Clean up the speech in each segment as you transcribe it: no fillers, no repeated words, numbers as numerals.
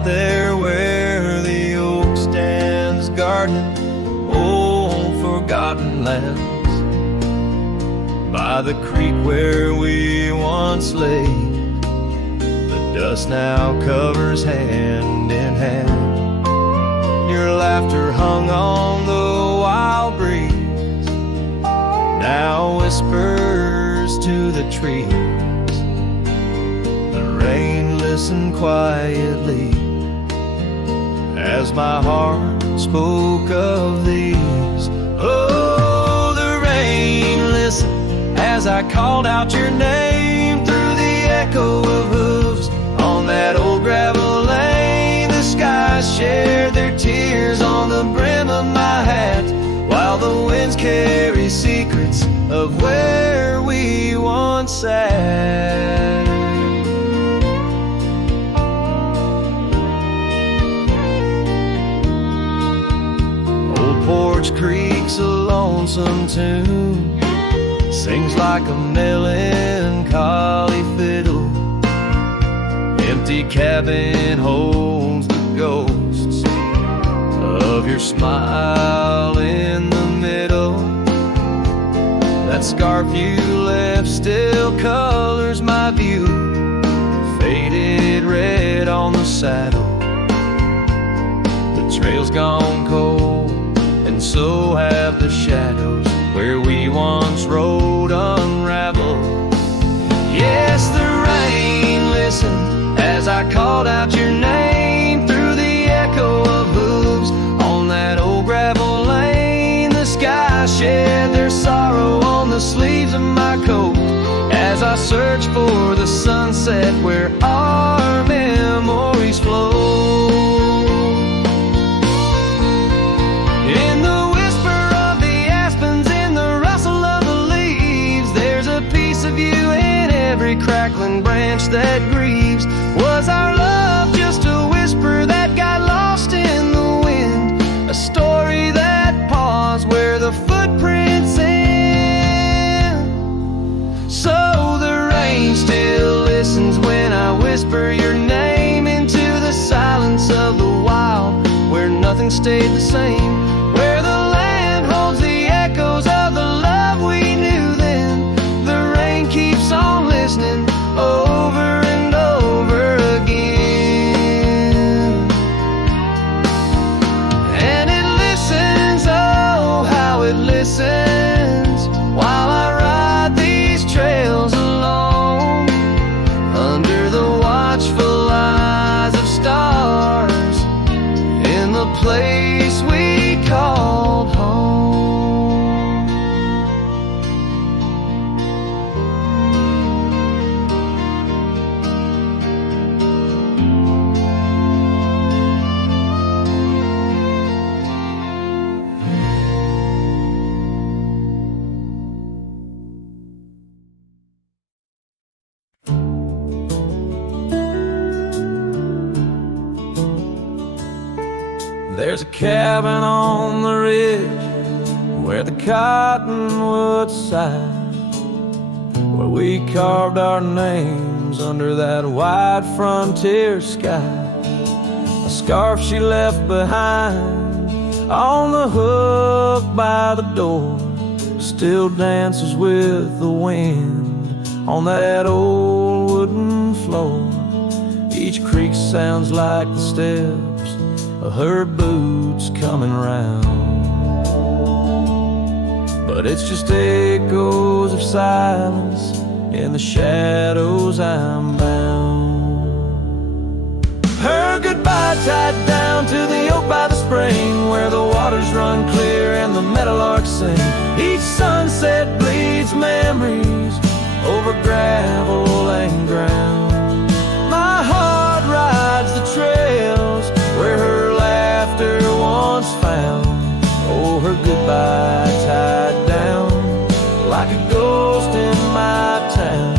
out there where the oak stands gardening old forgotten lands, by the creek where we once lay, the dust now covers hand in hand. Your laughter hung on the wild breeze, now whispers to the trees. The rain listened quietly as my heart spoke of these. Oh, the rain listened as I called out your name through the echo of hooves on that old gravel lane. The skies shared their tears on the brim of my hat, while the winds carry secrets of where we once sat. Old Porch Creek's a lonesome tune, sings like a melancholy fiddle. Empty cabin holds the ghosts of your smile in the middle. That scarf you left still colors my view, faded red on the saddle. The trail's gone cold, and so have the shadows where we once rode unraveled. Yes, the rain listened as I called out your name through the echo of hooves on that old gravel lane. The sky shed their sorrow on the sleeves of my coat as I search for the sunset where our memories flow. In the whisper of the aspens, in the rustle of the leaves, there's a piece of you in every crackling branch that grieves. Was our love just a whisper that got lost in the wind? A story that paused where the footprints end? So the rain still listens when I whisper your name into the silence of the wild, where nothing stayed the same, where the land holds the echoes of the love we knew then. The rain keeps on listening over and over again. And it listens, oh how it listens, while I ride these trails alone, under the watchful eyes of stars, in the place we called home. There's a cabin on the ridge where the cottonwoods sigh, where we carved our names under that wide frontier sky. A scarf she left behind on the hook by the door still dances with the wind on that old wooden floor. Each creak sounds like the steps of her boots coming round, but it's just echoes of silence. In the shadows I'm bound. Her goodbye tied down to the oak by the spring, where the waters run clear and the meadowlarks sing. Each sunset bleeds memories over gravel and ground. My heart rides the trails where her laughter once found. Oh, her goodbye tied down like a ghost in my town.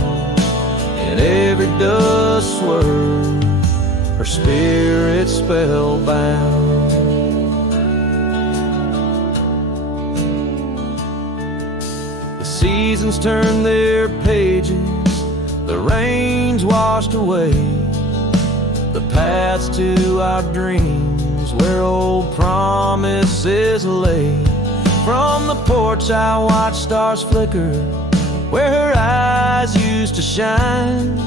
In every dust swirl, her spirit spellbound. The seasons turn their pages, the rains washed away, the paths to our dreams where old promises lay. From the porch I watch stars flicker where her eyes used to shine.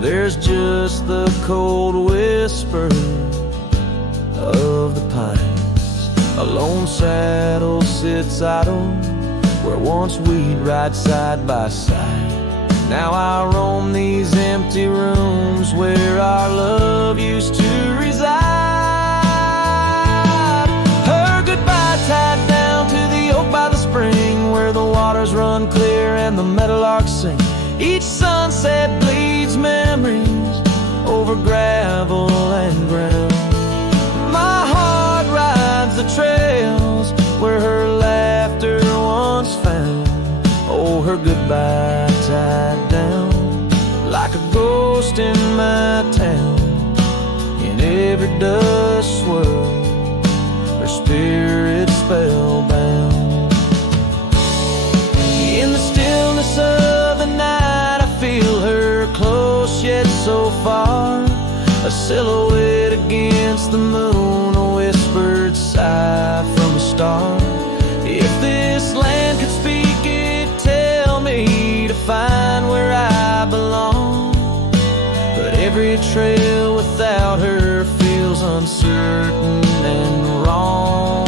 There's just the cold whisper of the pines. A lone saddle sits idle where once we'd ride side by side. Now I roam these empty rooms where our love used to reside. Her goodbye tied down to the oak by the spring where the waters run clear and the meadowlarks sing. Each sunset bleeds memories over gravel and ground. My heart rides the trails where her laughter once found. Oh, her goodbye tied down like a ghost in my town. In every dust swirl, her spirit spellbound. In the stillness of the night, I feel her close yet so far. A silhouette against the moon, a whispered sigh from a star. If this land could speak, it'd tell me to find where I belong. But every trail without her feels uncertain and wrong.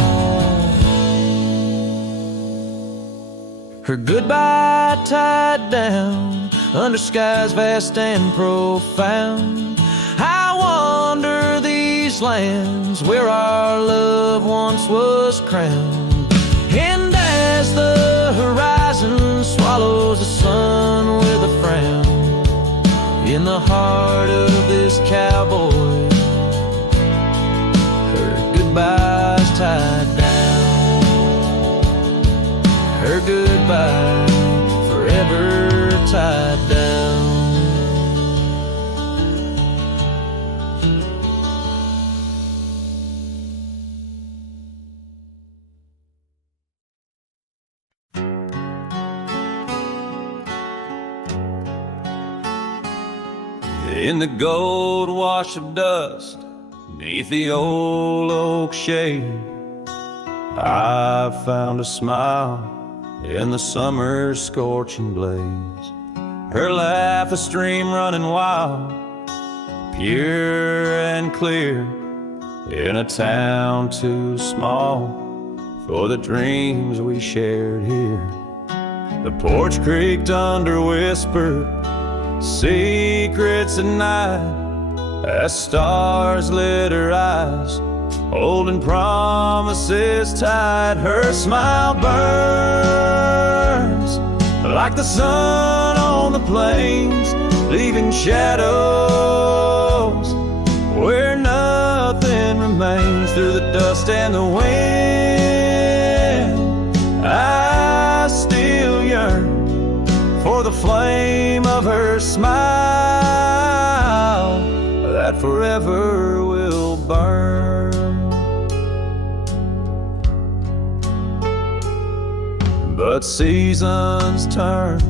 Her goodbye tied down under skies vast and profound. I wander these lands where our love once was crowned. And as the horizon swallows the sun with a frown, in the heart of this cowboy, her goodbye's tied down. Her goodbye forever tied down. In the gold wash of dust, neath the old oak shade, I found a smile in the summer's scorching blaze. Her laugh a stream running wild, pure and clear, in a town too small for the dreams we shared here. The porch creaked under whisper secrets at night as stars lit her eyes, holding promises tight. Her smile burns like the sun on the plains, leaving shadows where nothing remains. Through the dust and the wind, I still yearn for the flame of her smile that forever will burn. But seasons turn,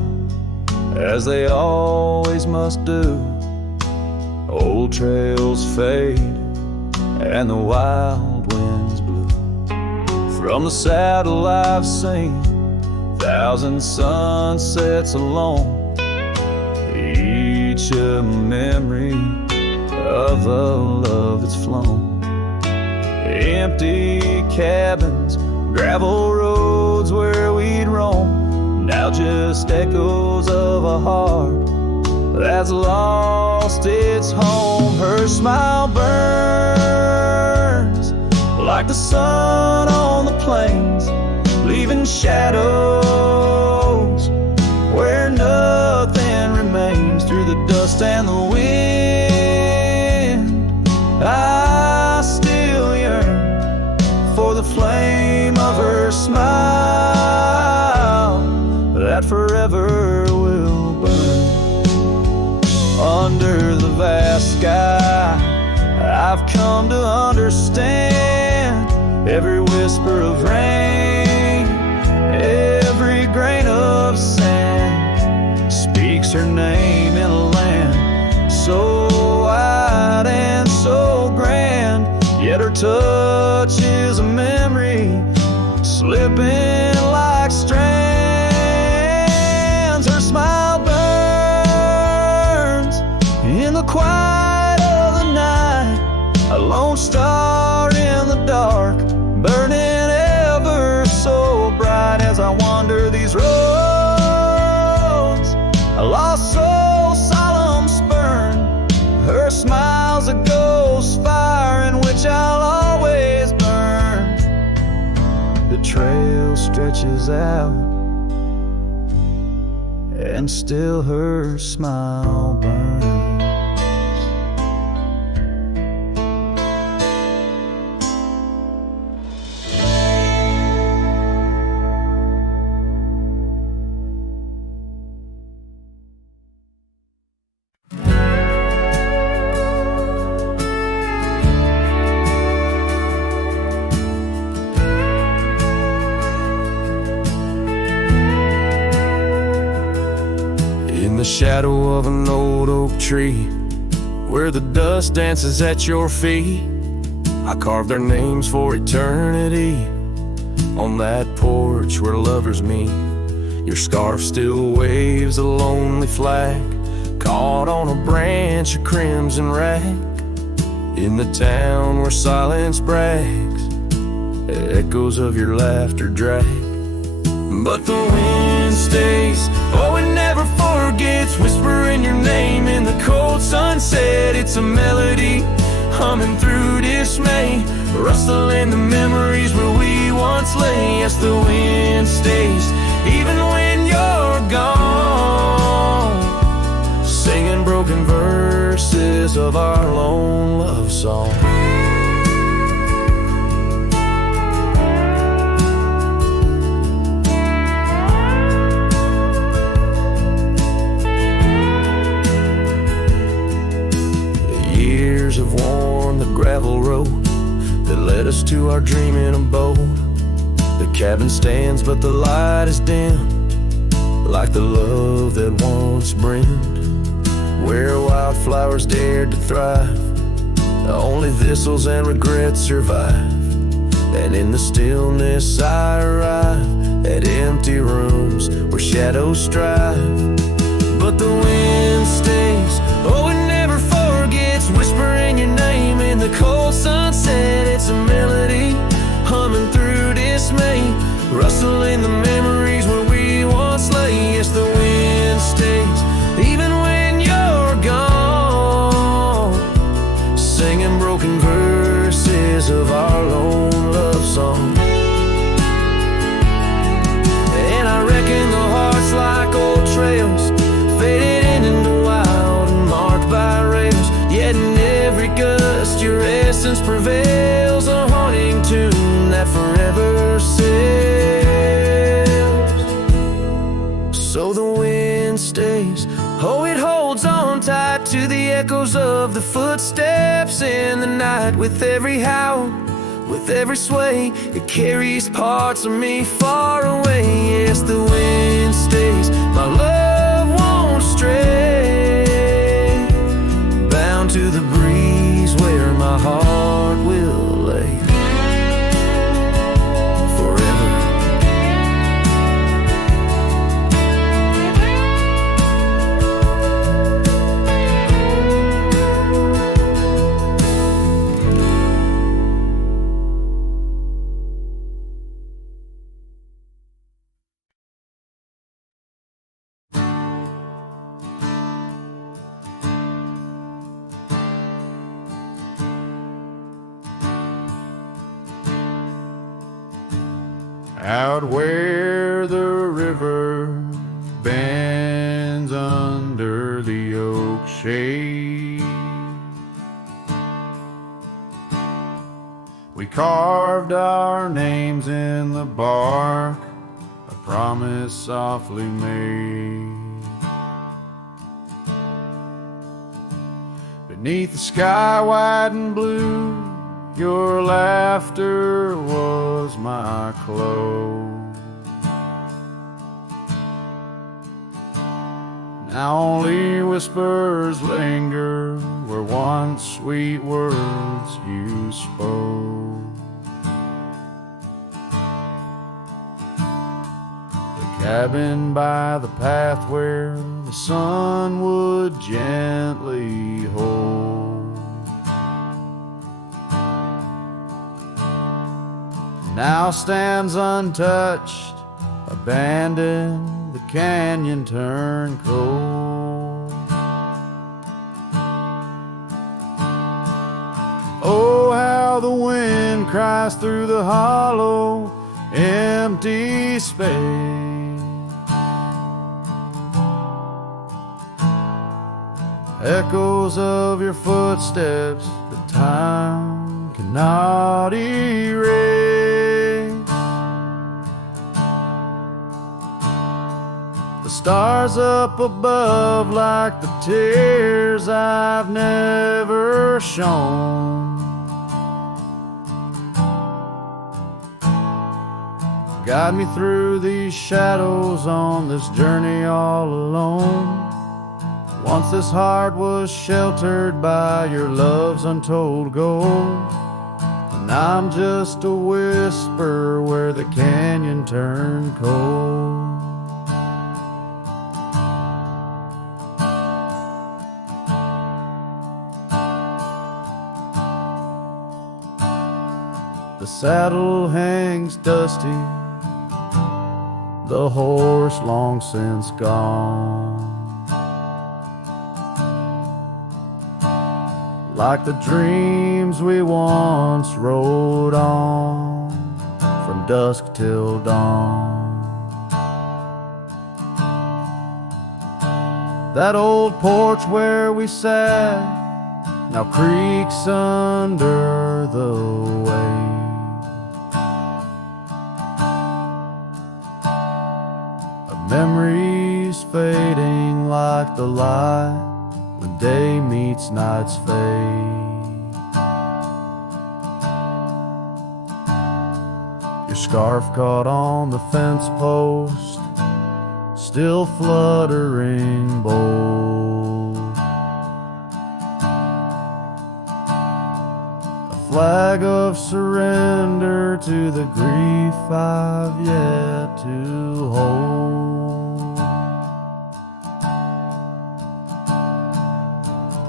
as they always must do. Old trails fade and the wild winds blow. From the saddle I've seen 1,000 sunsets alone, each a memory of a love that's flown. Empty cabins, gravel roads where we'd roam, now just echoes of a heart that's lost its home. Her smile burns like the sun on the plains, leaving shadows where nothing remains. Through the dust and the wind, I still yearn for the flame of her smile that forever will burn. Under the vast sky, I've come to understand every whisper of rain, every grain of sand speaks her name in a land so wide and touch is a memory slipping like strands. Her smile burns in the quiet of the night, a lone star in the dark, burning ever so bright. As I wander these roads, a lost soul solemn spurn, her smile's a ghost fire in which I'll always burn. The trail stretches out, and still her smile burns. In the shadow of an old oak tree, where the dust dances at your feet, I carved their names for eternity. On that porch where lovers meet, your scarf still waves a lonely flag, caught on a branch of crimson rag. In the town where silence brags, echoes of your laughter drag. But the wind stays, oh it never forgets, whispering your name in the cold sunset. It's a melody humming through dismay, rustling the memories where we once lay. Yes, the wind stays, even when you're gone, singing broken verses of our lone love song. Have worn the gravel road that led us to our dreaming abode. The cabin stands but the light is dim, like the love that once brimmed, where wildflowers dared to thrive. Only thistles and regrets survive, and in the stillness I arrive at empty rooms where shadows strive. But the wind stays, oh it never forgets, whispering your name in the cold sunset. It's a melody humming through dismay, rustling the memories where we once lay. Yes, the wind stays, even when you're gone, singing broken verses of our lone love song. And I reckon the heart's like old trails, faded into wild and marked by rails. Yet in every gust your essence prevails, a haunting tune that forever sails. So the wind stays, oh it holds on tight to the echoes of the footsteps in the night. With every howl, with every sway, it carries parts of me far away. Yes, the wind stays, my love won't stray, bound to the breeze where my heart will lay forever. Out where the river bends under the oak shade, we carved our names in the bark, a promise softly made. Beneath the sky white and blue, your laughter was my clothes. Now only whispers linger where one sweet words you spoke. The cabin by the path where the sun would gently hold now stands untouched, abandoned, the canyon turned cold. Oh, how the wind cries through the hollow, empty space. Echoes of your footsteps that time cannot erase. The stars up above like the tears I've never shown. Guide me through these shadows on this journey all alone. Once this heart was sheltered by your love's untold gold, and I'm just a whisper where the canyon turned cold. The saddle hangs dusty, the horse long since gone. Like the dreams we once rode on from dusk till dawn. That old porch where we sat now creaks under the weight of memories fading like the light when day meets night's fade. Your scarf caught on the fence post, still fluttering bold. A flag of surrender to the grief I've yet to hold.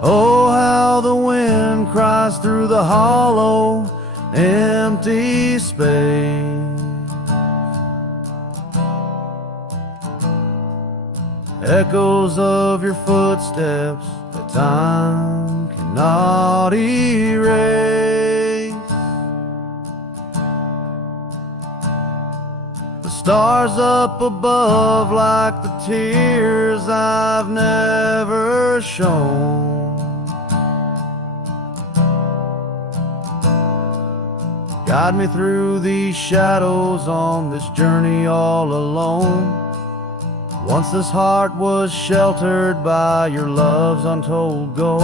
Oh, how the wind cries through the hollow, empty space. Echoes of your footsteps that time cannot erase. The stars up above like the tears I've never shown. Guide me through these shadows on this journey all alone. Once this heart was sheltered by your love's untold gold,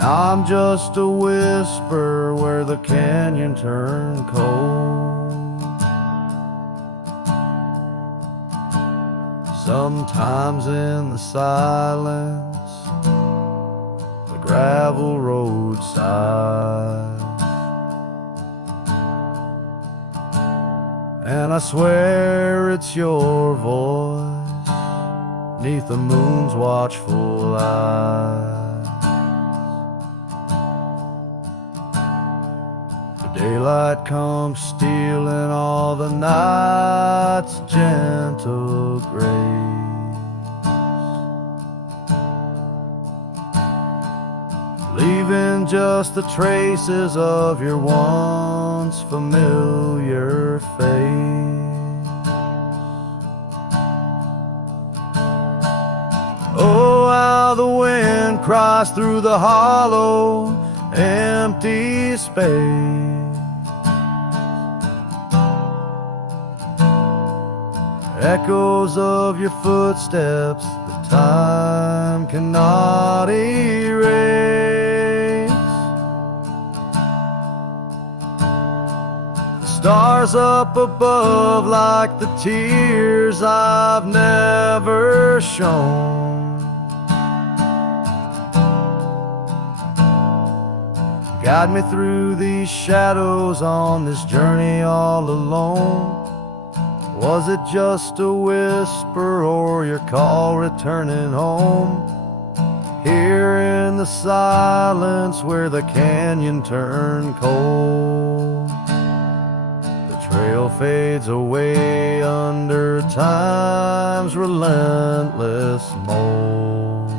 now I'm just a whisper where the canyon turned cold. Sometimes in the silence, the gravel roadside, and I swear it's your voice 'neath the moon's watchful eyes. The daylight comes stealing all the night's gentle grace, leaving just the traces of your once familiar face. Oh, how the wind cries through the hollow, empty space. Echoes of your footsteps that time cannot erase. The stars up above like the tears I've never shown. Guide me through these shadows on this journey all alone. Was it just a whisper or your call returning home? Here in the silence where the canyon turned cold, the trail fades away under time's relentless mold.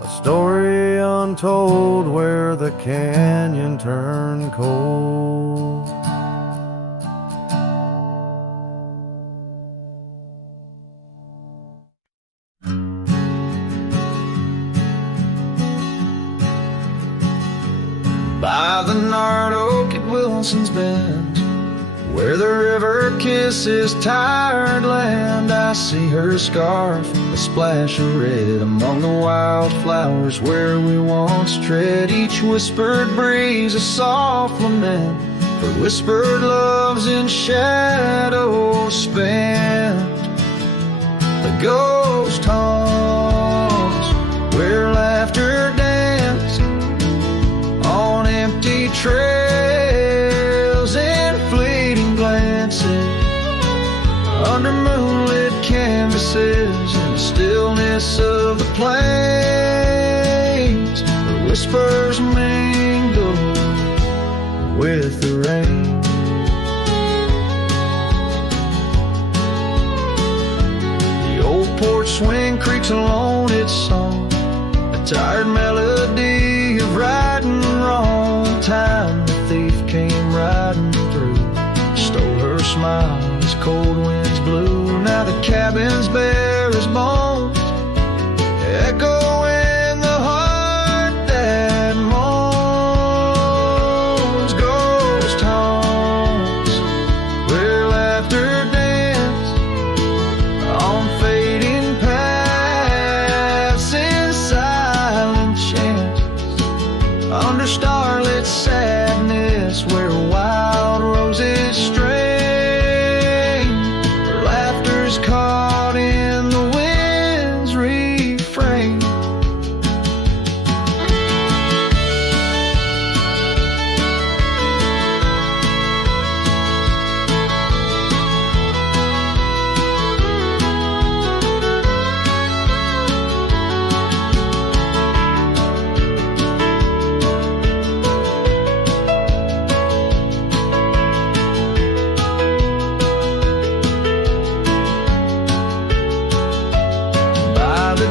A story untold where the canyon turned cold. By the gnarled oak at Wilson's Bend, where the river kisses tired land, I see her scarf, a splash of red among the wildflowers where we once tread. Each whispered breeze a soft lament for whispered loves in shadows spent. The ghost haunts where laughter danced on empty trails and fleeting glances under moonlit canvases in the stillness of the plains. The whispers mingle with the rain. The old porch swing creaks alone its song, a tired melody of right and wrong. Time the thief came riding through, stole her smile as cold winds blew. Now the cabin's bare as bones, echo in the heart that moans. Ghost haunts where laughter danced on fading paths in silent chants, under starlit sadness where wild roses strain, where laughter's caught in the wind's refrain.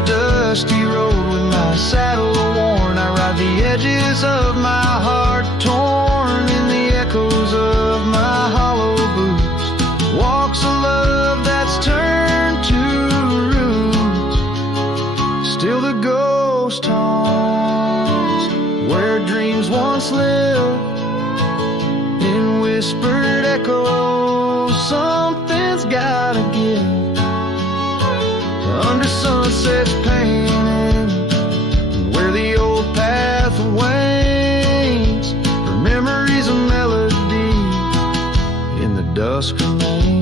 Dusty road with my saddle worn, I ride the edges of my heart torn in the echoes of my hollow boots. Walks of love that's turned to roots. Still the ghost haunts where dreams once lived in whispered echoes. Something's gotta give under sunsets painted, where the old path wanes, her memories a melody in the dusk remains.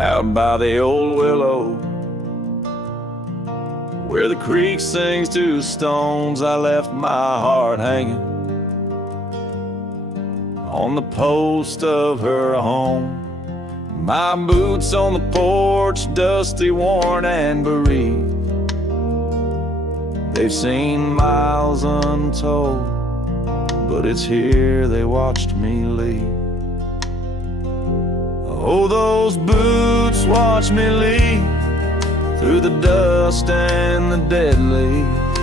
Out by the old willow, where the creek sings to stones, I left my heart hanging on the post of her home. My boots on the porch, dusty, worn, and bereaved. They've seen miles untold, but it's here they watched me leave. Oh, those boots watch me leave through the dust and the dead leaves.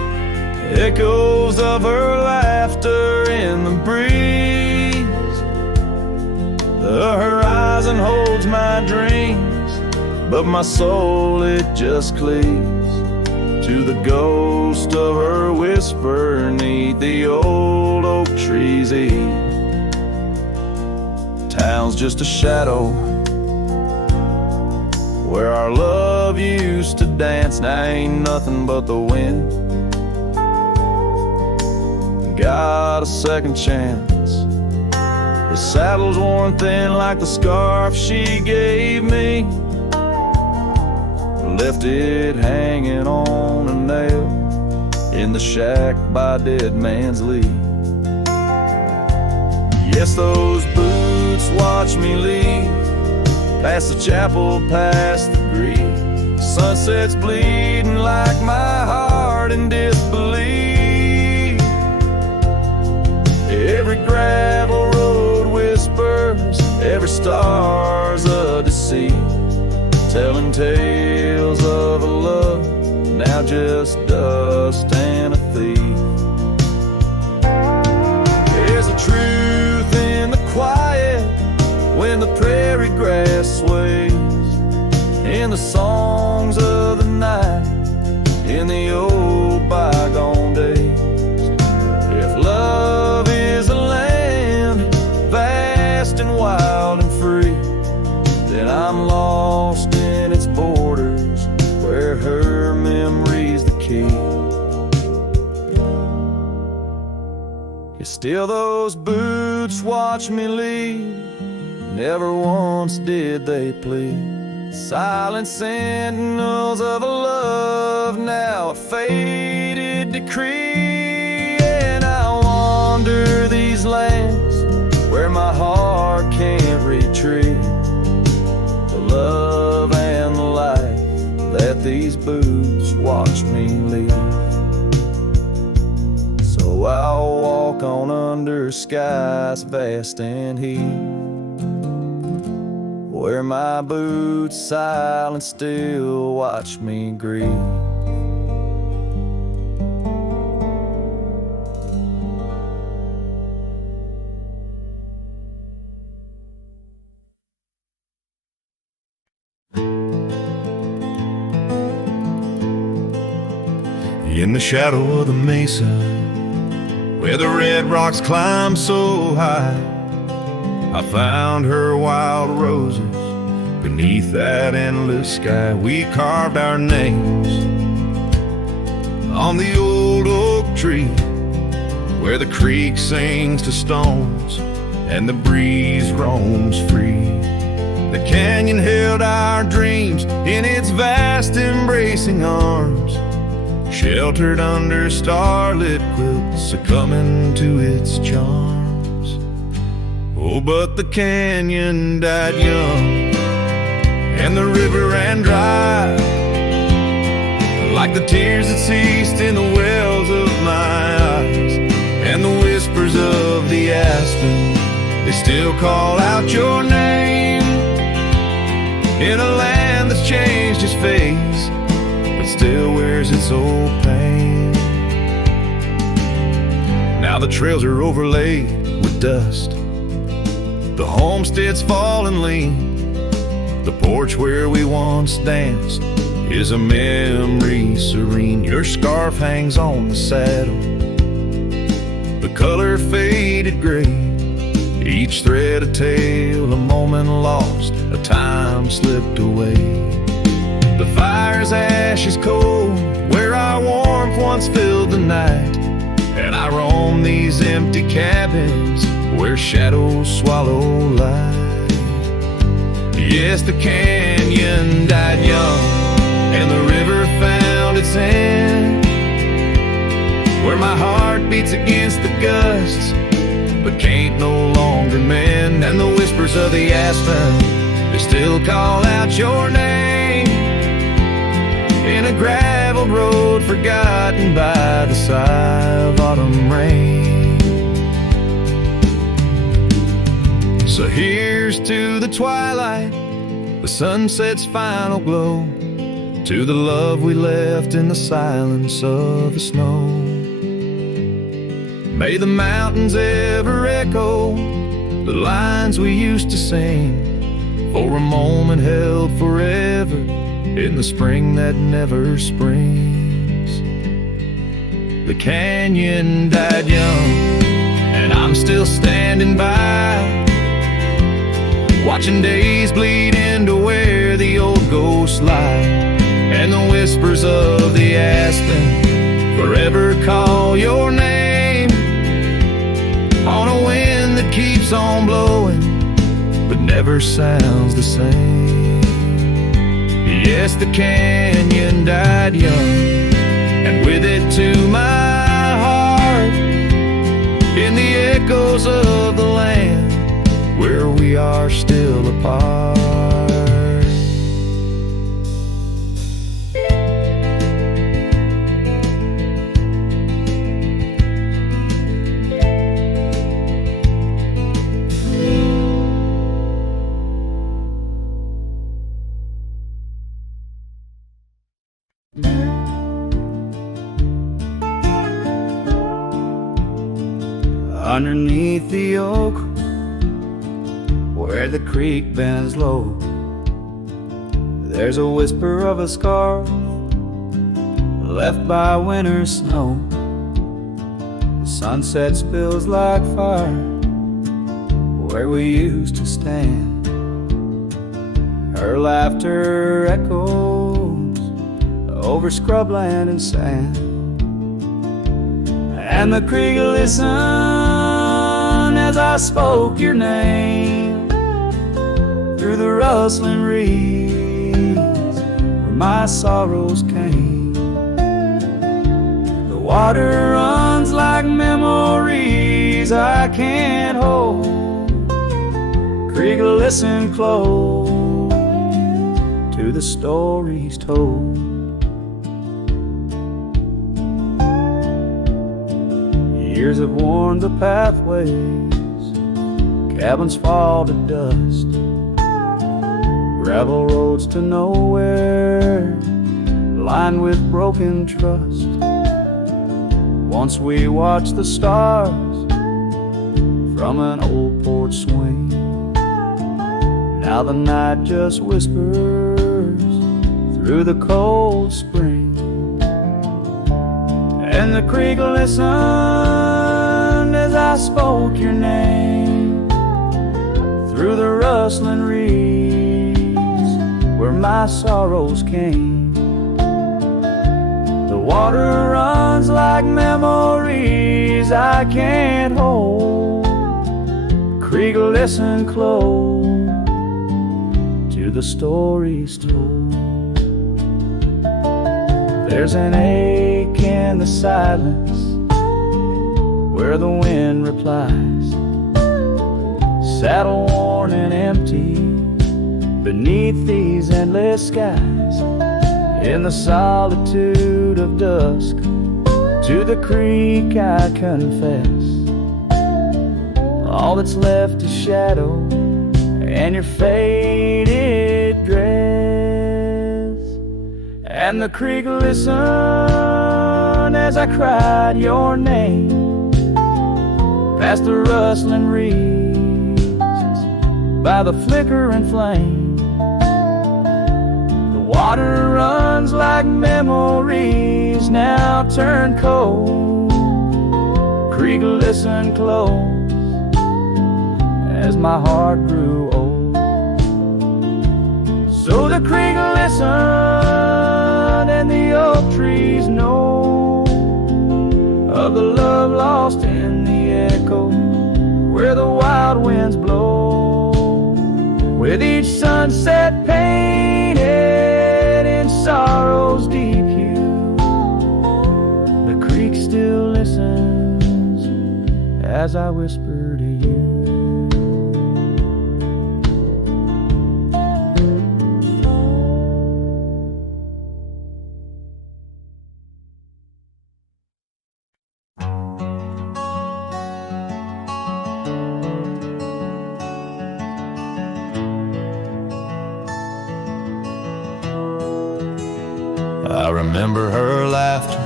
Echoes of her laughter in the breeze. The horizon holds my dreams, but my soul, it just cleaves to the ghost of her whisper 'neath the old oak tree's eaves. now's just a shadow where our love used to dance. Now ain't nothing but the wind. Got a second chance. The saddle's worn thin like the scarf she gave me. Left it hanging on a nail in the shack by Dead Man's Lead. Yes, those boots watch me leave, past the chapel, past the green. Sunset's bleeding like my heart in disbelief. Every gravel road whispers, every star's a deceit, telling tales of a love now just dust and a thief. There's a truth in the quiet when the prairie grass sways, in the songs of the night, in the old bygone days. If love is a land vast and wild and free, then I'm lost in its borders, where her memory's the key. Yet still those boots watch me leave, never once did they plead. Silent sentinels of a love, now a faded decree. And I wander these lands where my heart can't retreat. The love and the life that these boots watch me leave. So I'll walk on under skies vast and heat, where my boots silent still watch me grieve. In the shadow of the mesa, where the red rocks climb so high, I found her wild roses beneath that endless sky. We carved our names on the old oak tree, where the creek sings to stones and the breeze roams free. The canyon held our dreams in its vast embracing arms, sheltered under starlit quilts, succumbing to its charms. Oh, but the canyon died young, and the river ran dry, like the tears that ceased in the wells of my eyes. And the whispers of the aspen, they still call out your name, in a land that's changed its face, but still wears its old pain. Now the trails are overlaid with dust, the homestead's fallen lean. The porch where we once danced is a memory serene. Your scarf hangs on the saddle, the color faded gray, each thread a tale, a moment lost, a time slipped away. The fire's ashes cold, where our warmth once filled the night, and I roam these empty cabins where shadows swallow light. Yes, the canyon died young, and the river found its end, where my heart beats against the gusts, but can't no longer mend. And the whispers of the aspen, they still call out your name, in a gravel road forgotten by the sigh of autumn rain. So here's to the twilight, the sunset's final glow, to the love we left in the silence of the snow. May the mountains ever echo the lines we used to sing, for a moment held forever in the spring that never springs. The canyon died young, and I'm still standing by, watching days bleed into where the old ghosts lie, and the whispers of the aspen forever call your name on a wind that keeps on blowing but never sounds the same. Yes, the canyon died young, and with it to my heart, in the echoes of the land where we are still apart. Underneath the oak, where the creek bends low, there's a whisper of a scar left by winter's snow. The sunset spills like fire where we used to stand. Her laughter echoes over scrubland and sand, and the creek listened as I spoke your name through the rustling reeds where my sorrows came. The water runs like memories I can't hold. Creek, listen close to the stories told. Years have worn the pathways, cabins fall to dust, gravel roads to nowhere, lined with broken trust. Once we watched the stars from an old porch swing. Now the night just whispers through the cold spring, and the creek listened as I spoke your name through the rustling reeds where my sorrows came. The water runs like memories I can't hold. Creek, listen close to the stories told. There's an ache in the silence where the wind replies, saddle worn and empty beneath these endless skies. In the solitude of dusk, to the creek I confess, all that's left is shadow and your faded dress. And the creek listened as I cried your name past the rustling reeds by the flickering flame. The water runs like memories now turned cold. Creek, listen close as my heart grew old. So the creek listened and the oak trees know of the love lost in the echo where the wild winds blow, with each sunset painted in sorrow's deep hue. The creek still listens as I whisper to you. I remember her laughter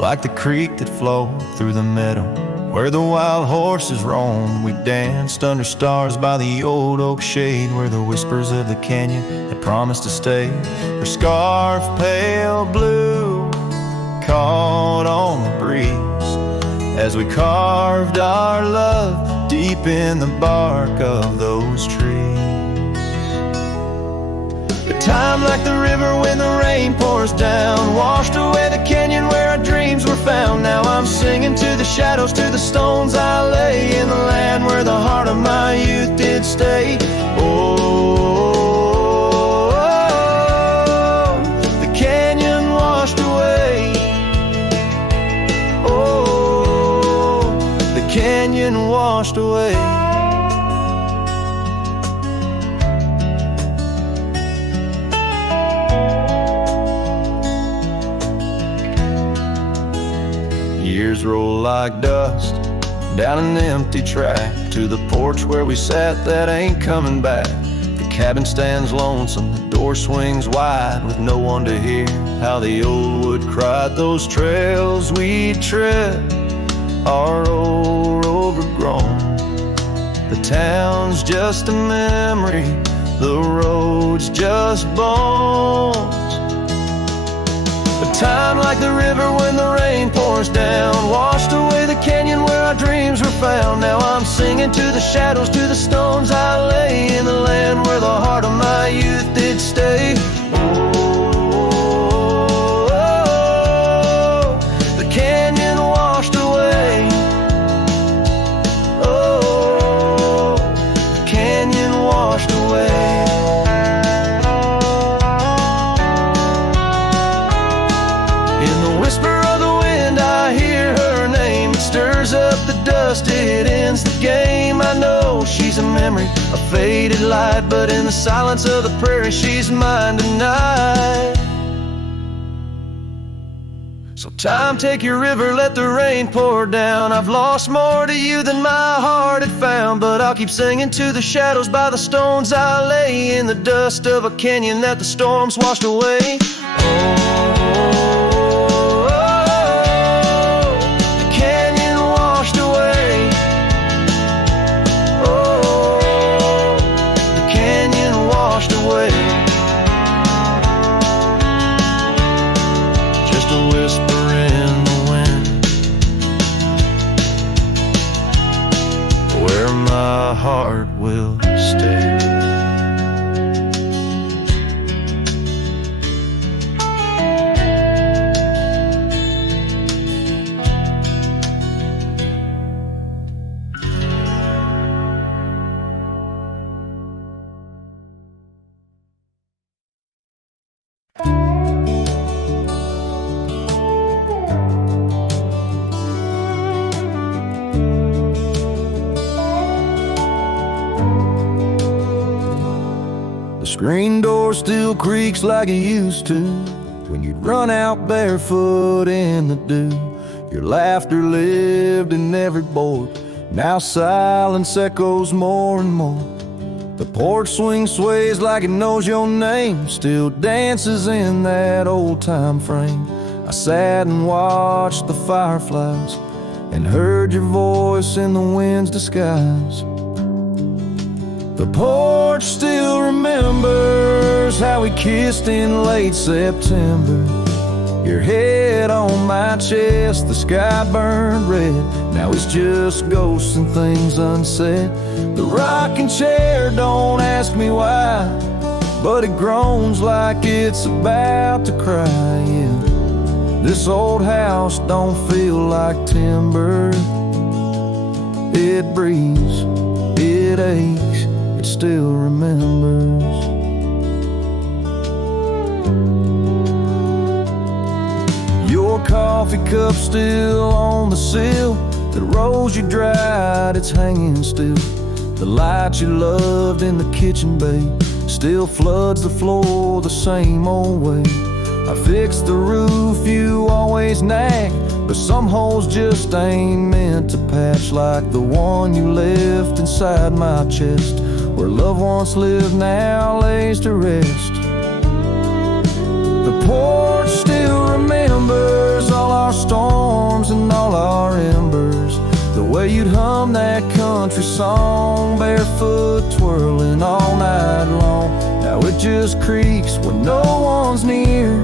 like the creek that flowed through the meadow where the wild horses roamed. We danced under stars by the old oak shade where the whispers of the canyon had promised to stay. Her scarf pale blue caught on the breeze as we carved our love deep in the bark of those trees. Time like the river when the rain pours down, washed away the canyon where our dreams were found. Now I'm singing to the shadows, to the stones I lay, in the land where the heart of my youth did stay. Oh, the canyon washed away. Oh, the canyon washed away. Years roll like dust down an empty track to the porch where we sat that ain't coming back. The cabin stands lonesome, the door swings wide with no one to hear how the old wood cried. Those trails we tread are old, overgrown. The town's just a memory, the road's just bones. But time like the river when the rain pours down, washed away the canyon where our dreams were found. Now I'm singing to the shadows, to the stones I lay, in the land where the heart of my youth did stay. Oh, the canyon washed away. Oh, the canyon washed away. Stirs up the dust, it ends the game. I know she's a memory, a faded light, but in the silence of the prairie, she's mine tonight. So time, take your river, let the rain pour down. I've lost more to you than my heart had found, but I'll keep singing to the shadows by the stones I lay, in the dust of a canyon that the storms washed away. Just a whisper in the wind, where my heart will stay. Screen door still creaks like it used to when you'd run out barefoot in the dew. Your laughter lived in every board. Now silence echoes more and more. The porch swing sways like it knows your name, still dances in that old-time frame. I sat and watched the fireflies and heard your voice in the wind's disguise. The porch still remembers how we kissed in late September. Your head on my chest, the sky burned red. Now it's just ghosts and things unsaid. The rocking chair, don't ask me why, but it groans like it's about to cry. Yeah. This old house don't feel like timber. It breathes, it aches, it still remembers. Your coffee cup still on the sill. The rose you dried, it's hanging still. The light you loved in the kitchen bay still floods the floor the same old way. I fixed the roof you always nag, but some holes just ain't meant to patch, like the one you left inside my chest, where love once lived now lays to rest. The porch still remembers all our storms and all our embers, the way you'd hum that country song, barefoot twirling all night long. Now it just creaks when no one's near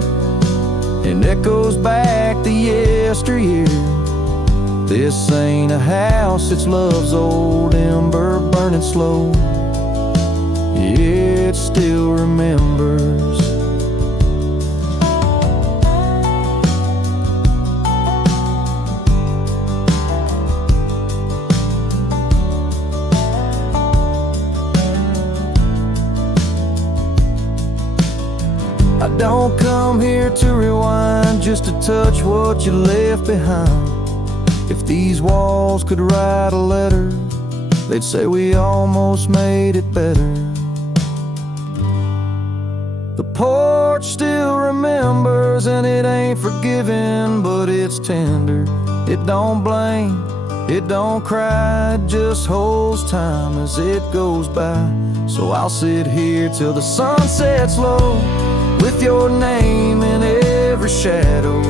and echoes back the yesteryear. This ain't a house, it's love's old ember burning slow it still remembers. I don't come here to rewind, just to touch what you left behind. If these walls could write a letter, they'd say we almost made it better. The porch still remembers, and it ain't forgiving, but it's tender. It don't blame, it don't cry, it just holds time as it goes by. So I'll sit here till the sun sets low, with your name in every shadow.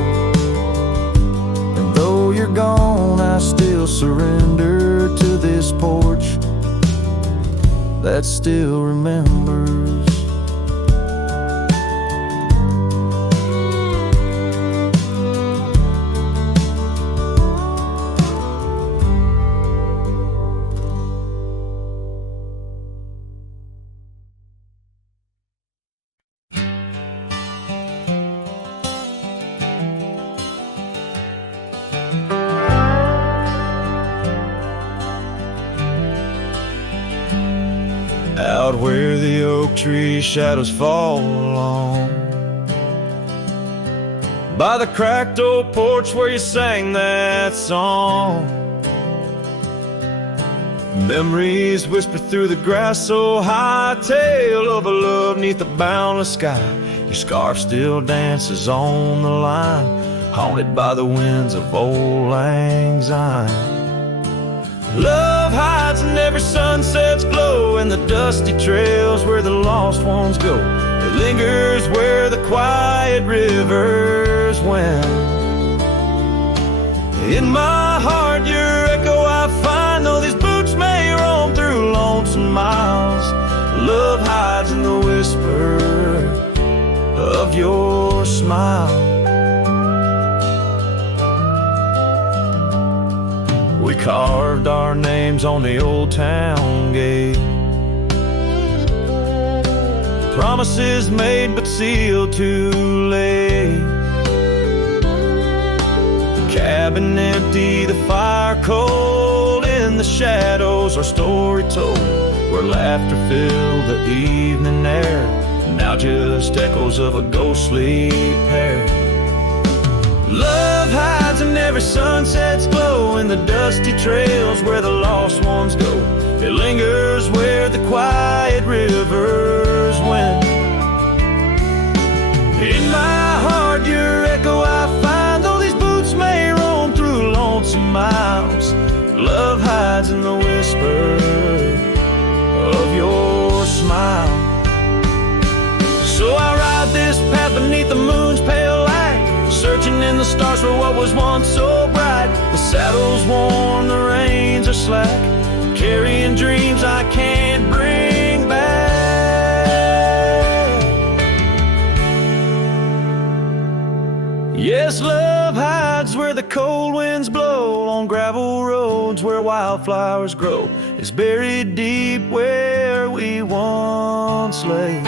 And though you're gone, I still surrender to this porch that still remembers. Out where the oak tree shadows fall along, by the cracked old porch where you sang that song. Memories whisper through the grass so high, tale of a love neath the boundless sky. Your scarf still dances on the line, haunted by the winds of old lang syne. Love hides in every sunset's glow, and the dusty trails where the lost ones go. It lingers where the quiet rivers wend. In my heart your echo I find, though these boots may roam through lonesome miles. Love hides in the whisper of your smile. We carved our names on the old town gate, promises made but sealed too late. The cabin empty, the fire cold, in the shadows our story told, where laughter filled the evening air, now just echoes of a ghostly pair. Love hides in every sunset's glow, in the dusty trails where the lost ones go. It lingers where the quiet rivers wend. In my heart your echo I find, though these boots may roam through lonesome miles. Love hides in the whisper of your smile. So I ride this path beneath the moon's pale light, searching in the stars for what was once so bright. The saddle's worn, the reins are slack, carrying dreams I can't bring back. Yes, love hides where the cold winds blow, on gravel roads where wildflowers grow. It's buried deep where we once lay,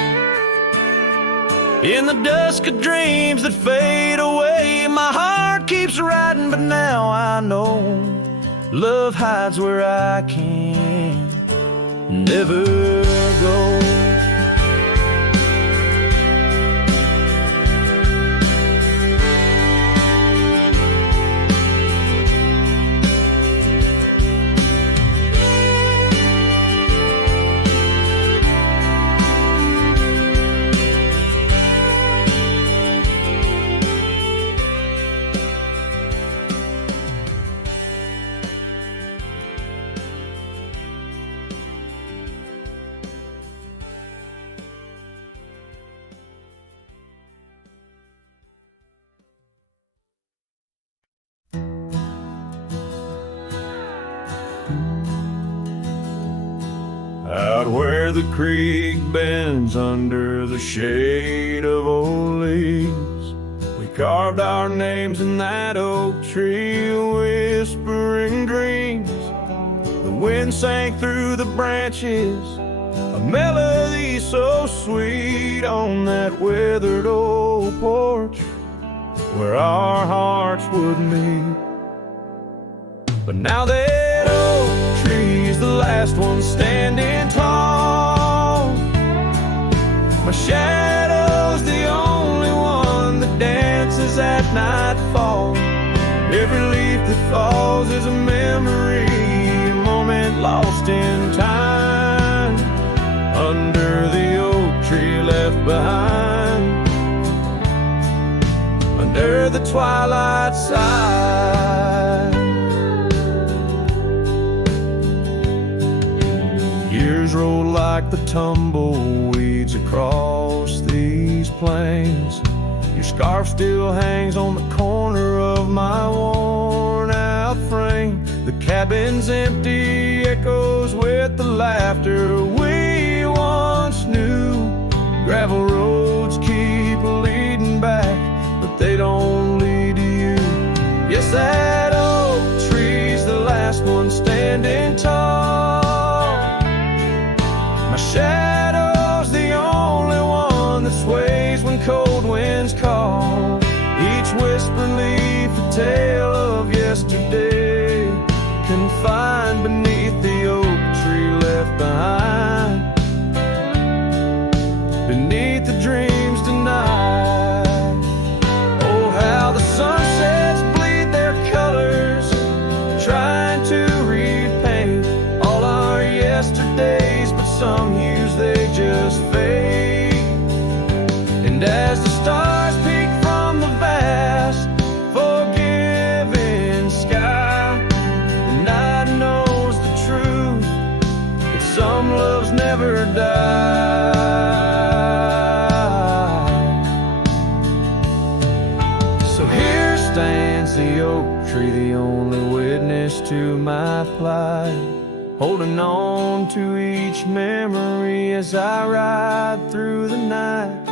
in the dusk of dreams that fade away. My heart keeps riding, but now I know love hides where I can never go. Out where the creek bends under the shade of old leaves, we carved our names in that oak tree, whispering dreams. The wind sang through the branches, a a melody so sweet on that weathered old porch where our hearts would meet. But now that oak tree's the last one standing tall, my shadow's the only one that dances at nightfall. Every leaf that falls is a memory, a moment lost in time, under the oak tree left behind, under the twilight side. Years roll like the tumbleweeds across these plains. Your scarf still hangs on the corner of my worn out frame. The cabin's empty, echoes with the laughter we once knew. Gravel roads keep leading back, but they don't lead to you. Yes, that oak tree's the last one standing tall. My shadow's the only one that sways when cold winds call. Each whisper leaf a tale of yesterday, confined beneath the oak tree left behind, beneath the dreams denied. Oh, how the sunsets bleed their colors, trying to repaint all our yesterdays, but some hues they just fade. And as the stars peek from the vast, forgiving sky, the night knows the truth, that some loves never die. So here stands the oak tree, the only witness to my plight, holding on to each memory as I ride through the night.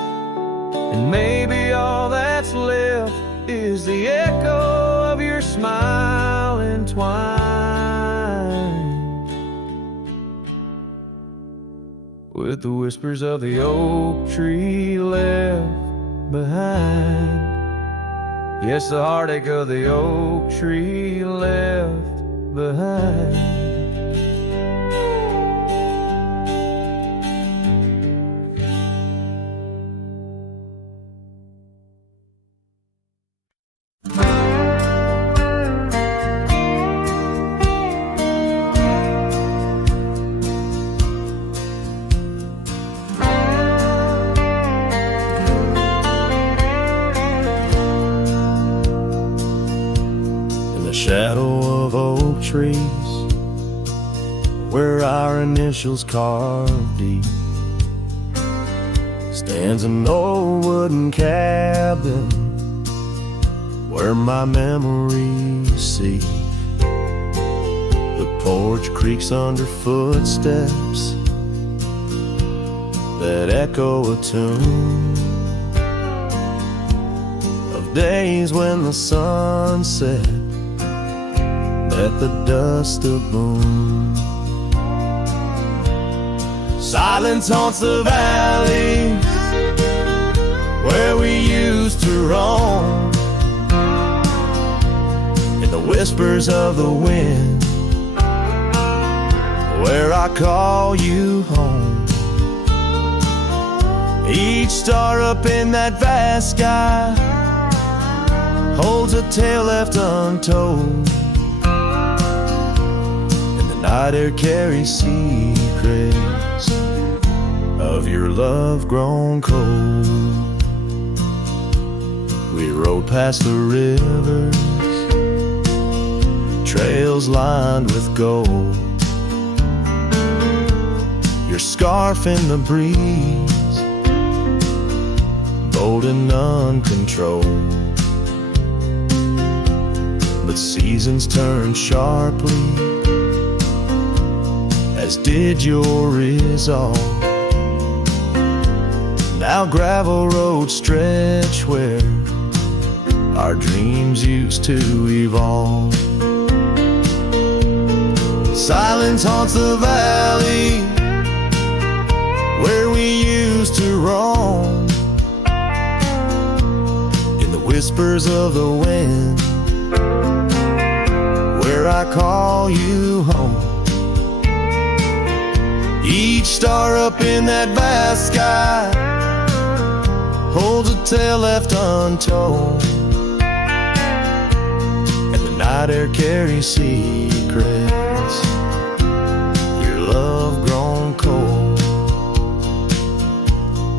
And maybe all that's left is the echo of your smile entwined with the whispers of the oak tree left behind. Yes, the heartache of the oak tree left behind. Shadow of oak trees, where our initials carved deep, stands an old wooden cabin where my memories seep. The porch creaks under footsteps that echo a tune of days when the sun set at the dust of moon. Silence haunts the valleys where we used to roam, in the whispers of the wind where I call you home. Each star up in that vast sky holds a tale left untold. Night air carries secrets of your love grown cold. We rode past the rivers, trails lined with gold. Your scarf in the breeze, bold and uncontrolled. But seasons turn sharply, as did your resolve. Now gravel roads stretch where our dreams used to evolve. Silence haunts the valley roam in the whispers of the wind, where I call you home. Each star up in that vast sky holds a tale left untold, and the night air carries secrets, your love grown cold.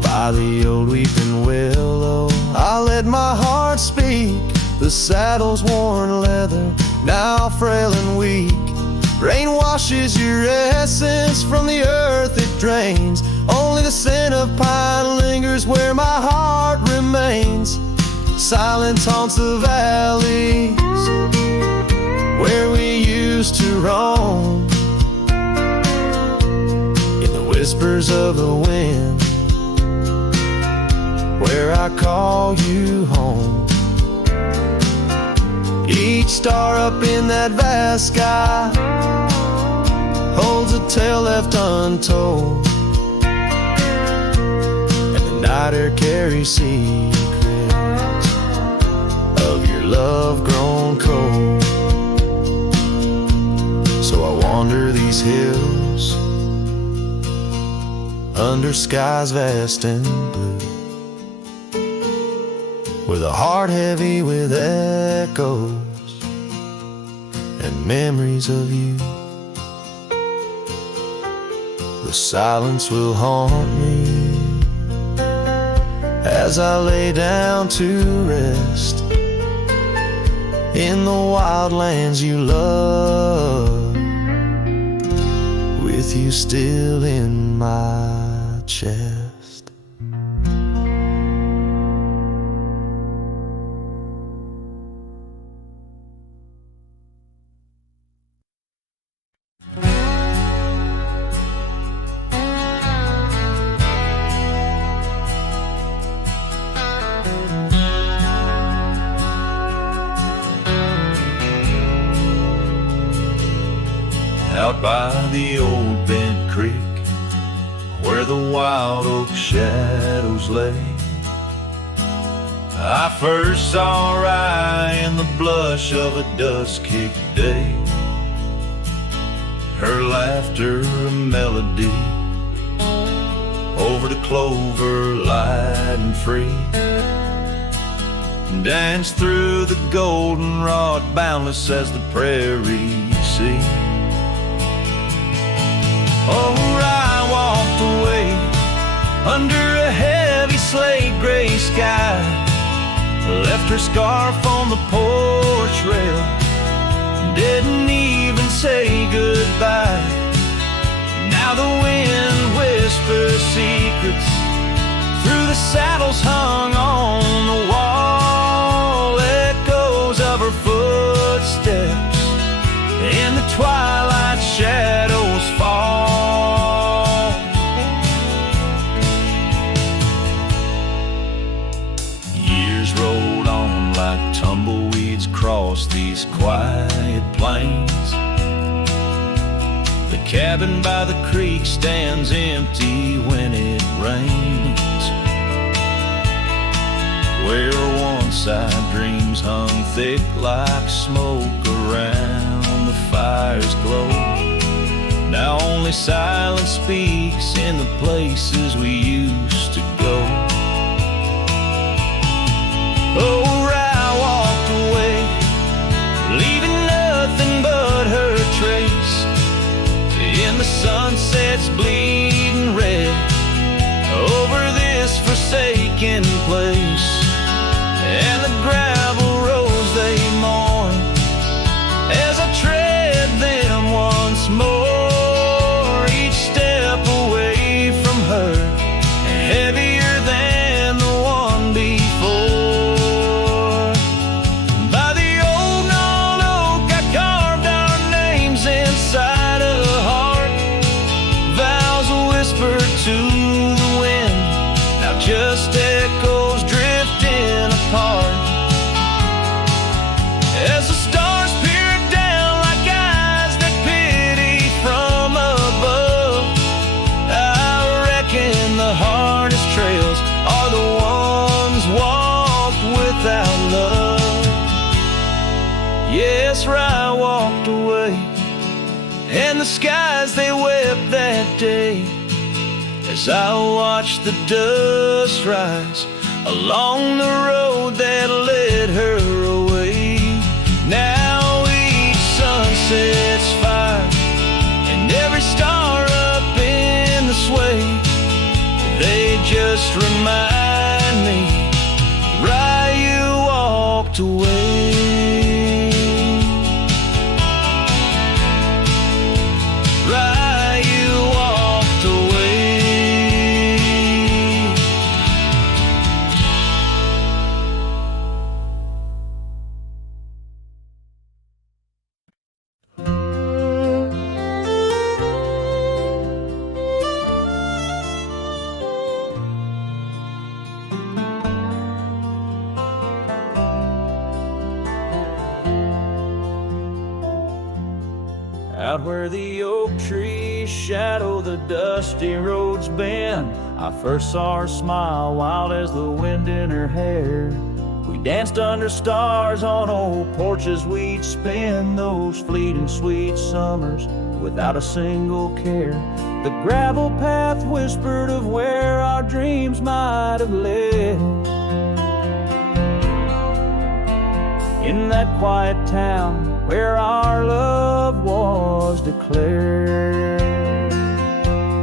By the old weeping willow, I let my heart speak. The saddle's worn leather, now frail and weak. Rain washes your essence from the earth it drains. Only the scent of pine lingers where my heart remains. Silence haunts the valleys where we used to roam, in the whispers of the wind, where I call you home. Each star up in that vast sky holds a tale left untold, and the night air carries secrets of your love grown cold. So I wander these hills under skies vast and blue, with a heart heavy with echoes and memories of you. The silence will haunt me as I lay down to rest in the wild lands you love, with you still in my chest. Out by the old bent creek, where the wild oak shadows lay, I first saw Rye in the blush of a dusk-kicked day. Her laughter a melody over the clover, light and free, danced through the goldenrod, boundless as the prairie sea. Oh, I walked away under a heavy slate gray sky, left her scarf on the porch rail, didn't even say goodbye. Now the wind whispers secrets through the saddles hung on the wall, echoes of her footsteps in the twilight shadows fall. Years rolled on like tumbleweeds across these quiet plains. The cabin by the creek stands empty when it rains, where once our dreams hung thick like smoke around the fire's glow. Now only silence speaks in the places we used to go. Oh, I walked away, leaving nothing but her trace in the sunset's bleeding red over this forsaken place, and the gravel roads they mourn as I tread them once more. Each step away from her heavier than the one before. By the old gnarled oak I carved our names inside a heart, vows skies they wept that day, as I watched the dust rise along the road that led her away. Now each sunset's fire, and every star up in the sway, they just remind me why you walked away. Why you walked away. Out where the oak trees shadow the dusty roads bend, I first saw her smile wild as the wind in her hair. We danced under stars on old porches, we'd spend those fleeting sweet summers without a single care. The gravel path whispered of where our dreams might have led. In that quiet town where our love was declared.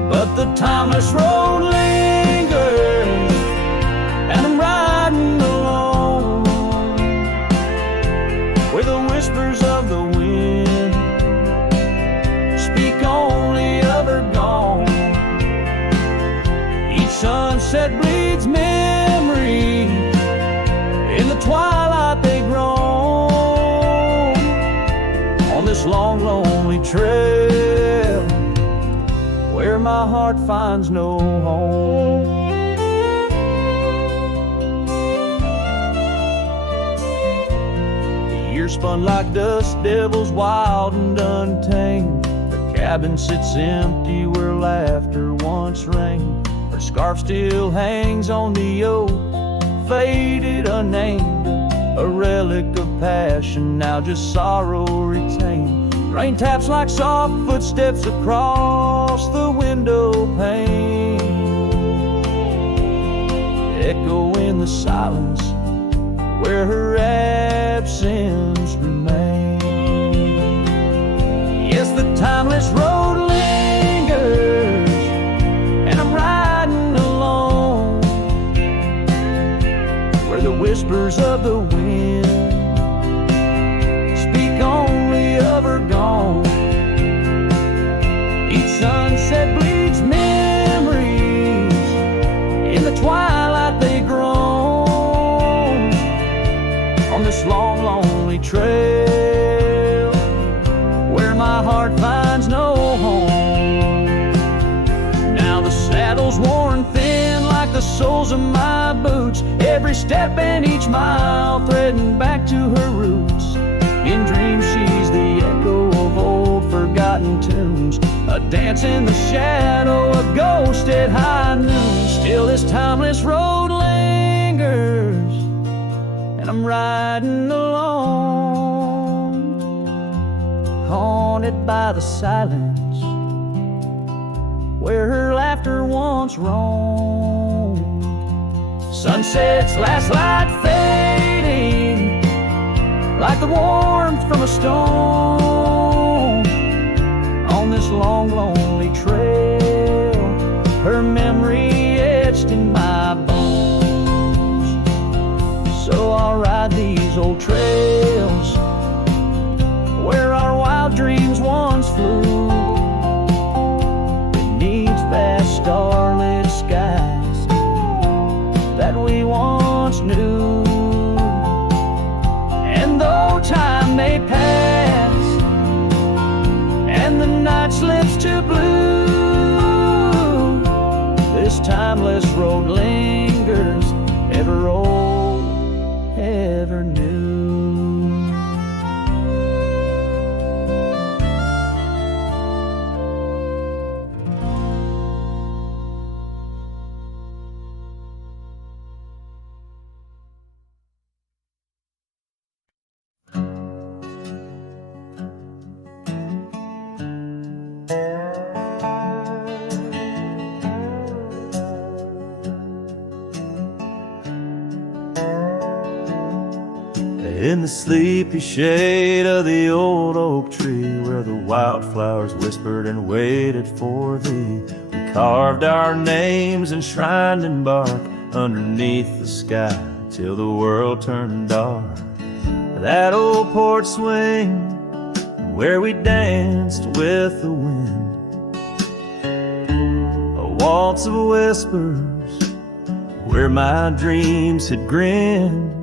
But the timeless road lingers, and I'm riding alone, where the whispers of the wind speak only of her gone. Each sunset bleeds memory, in the twilight they groan, on this long lonely trail where my heart finds no home. The years spun like dust devils, wild and untamed. The cabin sits empty where laughter once reigned. Her scarf still hangs on the oak, faded, unnamed, a relic of passion, now just sorrow retained. Rain taps like soft footsteps across the window pane, echo in the silence where her absence remains. Yes, the timeless road lingers, and I'm riding alone, where the whispers of the wind speak only of her gone. Each sunset bleeds memories, in the twilight they groan, on this long lonely trail where my heart finds no home. Now the saddle's worn thin like the soles of my boots, every step and each mile threading back to her roots. In dreams she's the echo of old forgotten tunes, a dance in the shadow, a ghost at high noon. Still this timeless road lingers, and I'm riding alone, haunted by the silence where her laughter once roamed. Sunset's last light fading like the warmth from a stone, on this long lonely trail, her memory etched in my bones. So I'll ride these old trails where our wild dreams once flew, beneath vast starlit skies that we once knew. And though time may pass and the night slips to blue, this timeless road lingers, ever old, ever new. in the sleepy shade of the old oak tree, where the wildflowers whispered and waited for thee. We carved our names enshrined in bark underneath the sky till the world turned dark. That old porch swing where we danced with the wind, a waltz of whispers where my dreams had grinned.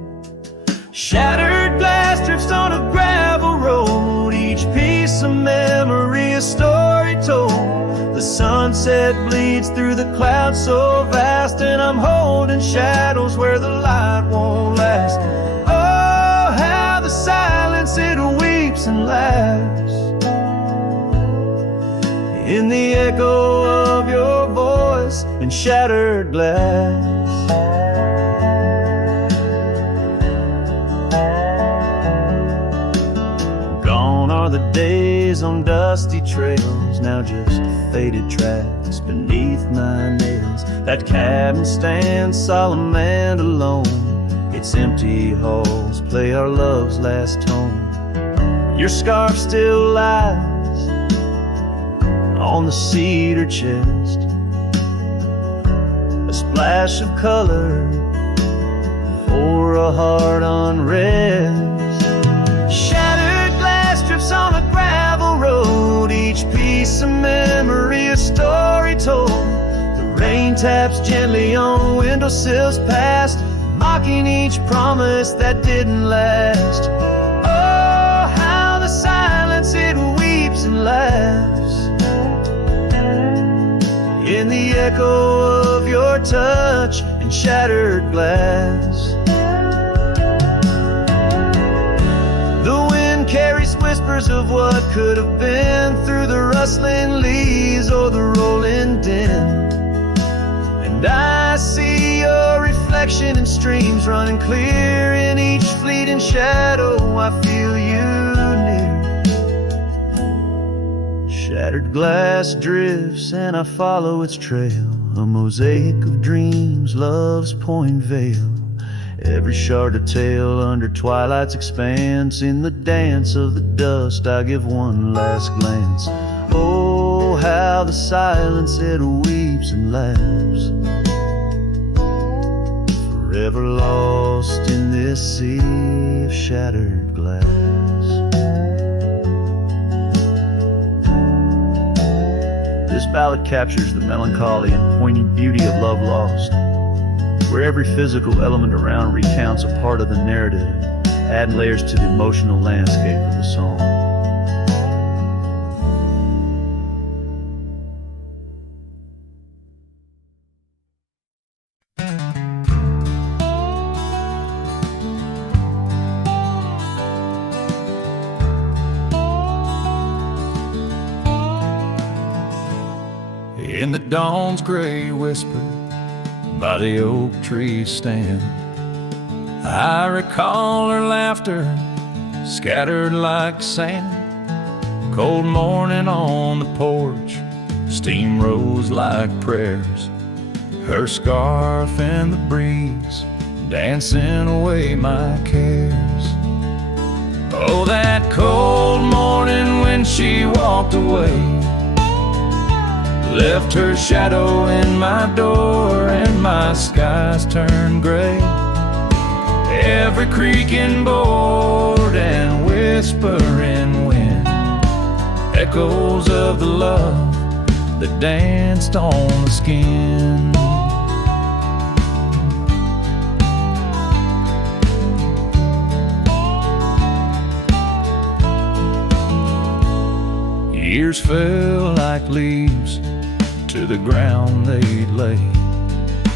Shattered glass drifts on a gravel road, each piece of memory a story told. The sunset bleeds through the clouds so vast, and I'm holding shadows where the light won't last. Oh, how the silence it weeps and laughs in the echo of your voice and shattered glass. Gone are the days on dusty trails, now just faded tracks beneath my nails. That cabin stands solemn and alone, its empty halls play our love's last tone. Your scarf still lies on the cedar chest, a splash of color for a heart unrest. Shattered glass drifts on a gravel road, each piece of memory a story told. The rain taps gently on windowsills past, mocking each promise that didn't last. Oh, how the silence it weeps and laughs in the echo of your touch and shattered glass. The wind carries whispers of what could have been through the rustling leaves or the rolling din. And I see your reflection in streams running clear in each fleeting shadow. I feel you near. Shattered glass drifts and I follow its trail, a mosaic of dreams, love's point veil. Every shard a tale under twilight's expanse. In the dance of the dust I give one last glance. Oh, how the silence it weeps and laughs, forever lost in this sea of shattered glass. This ballad captures the melancholy and poignant beauty of love lost, where every physical element around recounts a part of the narrative, adding layers to the emotional landscape of the song. In the dawn's gray whisper by the oak tree stand, I recall her laughter scattered like sand. Cold morning on the porch, steam rose like prayers, her scarf in the breeze dancing away my cares. Oh, that cold morning when she walked away, left her shadow in my door and my skies turned gray. Every creaking board and whispering wind, echoes of the love that danced on the skin. Years fell like leaves to the ground they'd lay.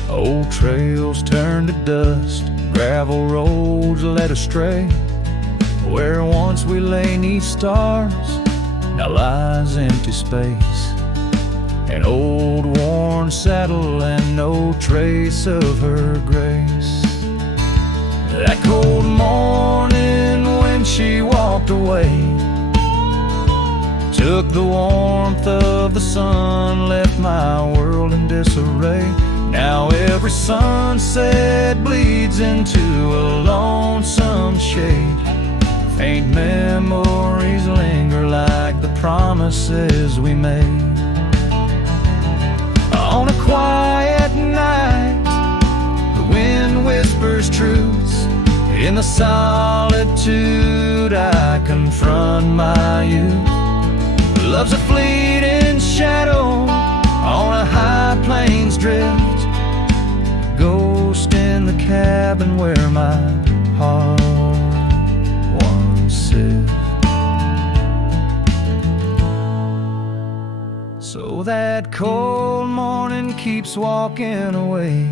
Old trails turned to dust, gravel roads led astray. Where once we lay 'neath stars, now lies empty space. An old worn saddle and no trace of her grace. That cold morning when she walked away, took the warmth of the sun, left my world in disarray. Now every sunset bleeds into a lonesome shade. Faint memories linger like the promises we made. On a quiet night, the wind whispers truths. In the solitude I confront my youth. Love's a fleeting shadow on a high plains drift, ghost in the cabin where my heart once sit. So that cold morning keeps walking away.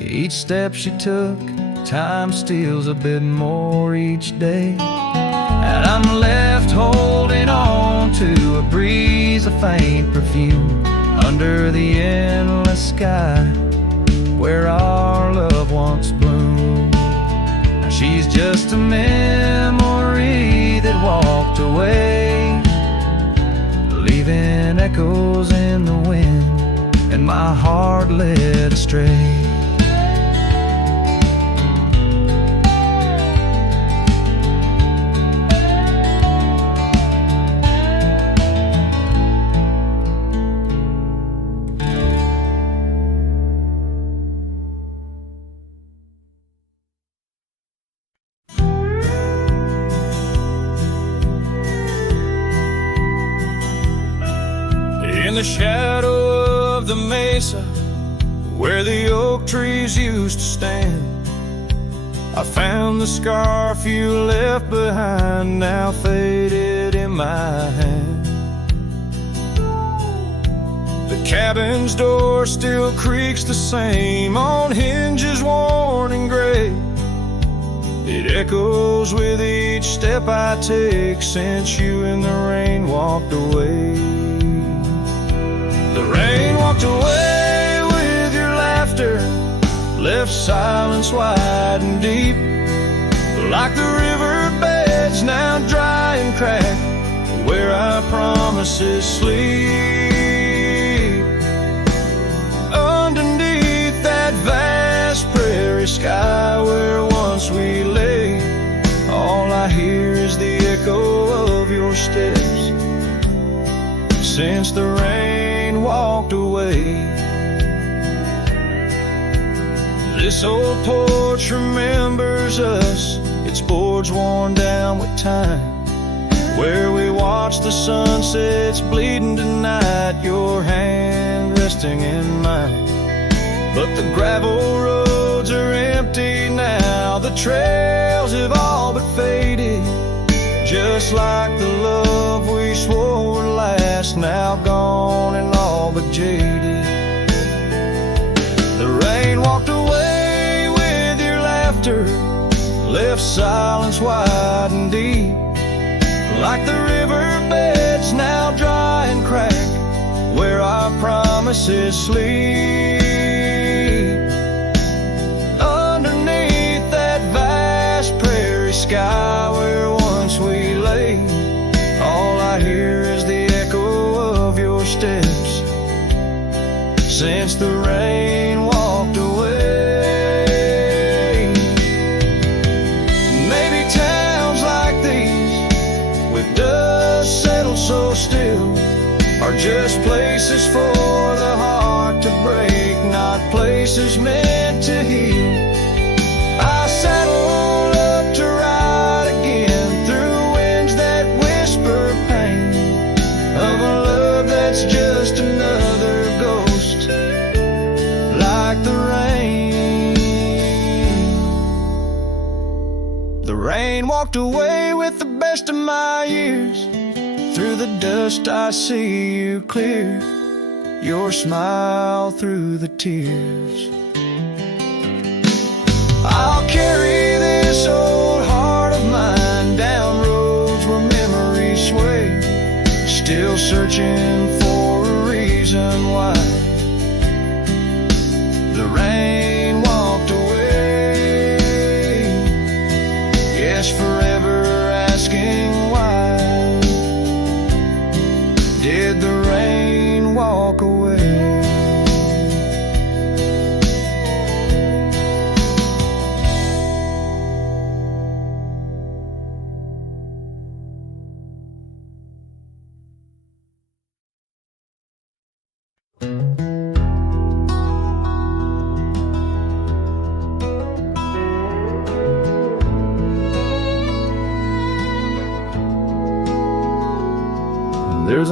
Each step she took, time steals a bit more each day. And I'm left holding on to a breeze of faint perfume under the endless sky where our love once bloomed. Now she's just a memory that walked away, leaving echoes in the wind and my heart led astray. In the shadow of the mesa where the oak trees used to stand, I found the scarf you left behind, now faded in my hand. The cabin's door still creaks the same on hinges worn and gray. It echoes with each step I take since you in the rain walked away. The rain walked away with your laughter, left silence wide and deep, like the riverbeds now dry and cracked, where our promises sleep. Underneath that vast prairie sky where once we lay, all I hear is the echo of your steps since the rain walked away. This old porch remembers us, its boards worn down with time, where we watch the sunsets bleeding tonight, your hand resting in mine. But the gravel roads are empty now, the trails have all but faded, just like the love we swore would last, now gone and all but jaded. The rain walked away with your laughter, left silence wide and deep, like the riverbeds now dry and cracked, where our promises sleep. Underneath that vast prairie sky where once we lay, all I hear is the echo of your steps since the rain walked away. Maybe towns like these, with dust settled so still, are just places for the heart to break, not places meant to heal. I saddle up to ride again through winds that whisper pain of a love that's just another ghost, like the rain. The rain walked away with the best of my years. Through the dust I see you clear, your smile through the tears. I'll carry this old heart of mine down roads where memories sway, still searching for a reason why the rain walked away. Yes, forever asking why did the rain walk away?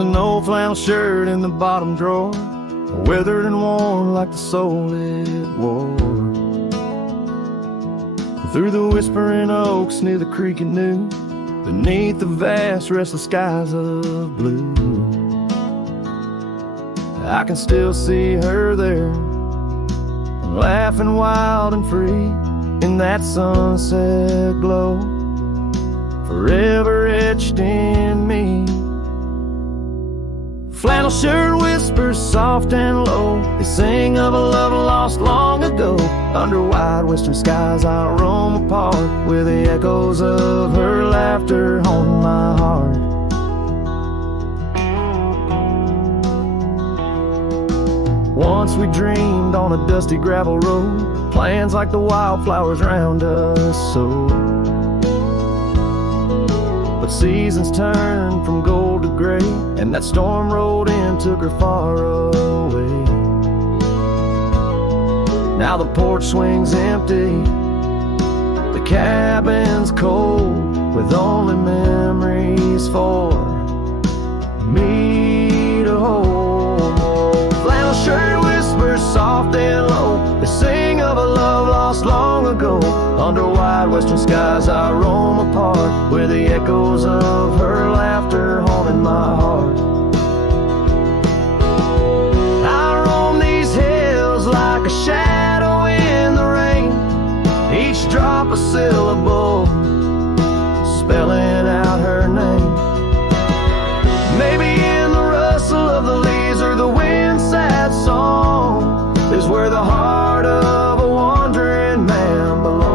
an old flannel shirt in the bottom drawer, weathered and worn like the soul it wore. Through the whispering oaks near the creek it knew, beneath the vast restless skies of blue, I can still see her there, laughing wild and free in that sunset glow, forever etched in me. Flannel shirt whispers soft and low, they sing of a love lost long ago. Under wide western skies I roam apart, with the echoes of her laughter haunting my heart. Once we dreamed on a dusty gravel road, plans like the wildflowers round us so. But seasons turned from gold to gray, and that storm rolled in, took her far away. Now the porch swings empty, the cabin's cold, with only memories for me to hold. Flannel shirt whispers soft and low, they sing of a love lost long ago. Under wide western skies I roam apart, with the echoes of her laughter haunting my heart. I roam these hills like a shadow in the rain, each drop a syllable, spelling out her name. Maybe in the rustle of the leaves or the wind's sad song is where the heart of a wandering man belongs.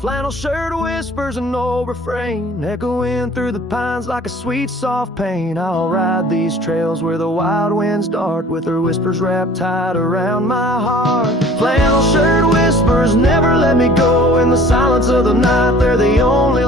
Flannel shirt whispers an old refrain, echoing through the pines like a sweet soft pain. I'll ride these trails where the wild winds dart, with her whispers wrapped tight around my heart. Flannel shirt whispers never let me go, in the silence of the night they're the only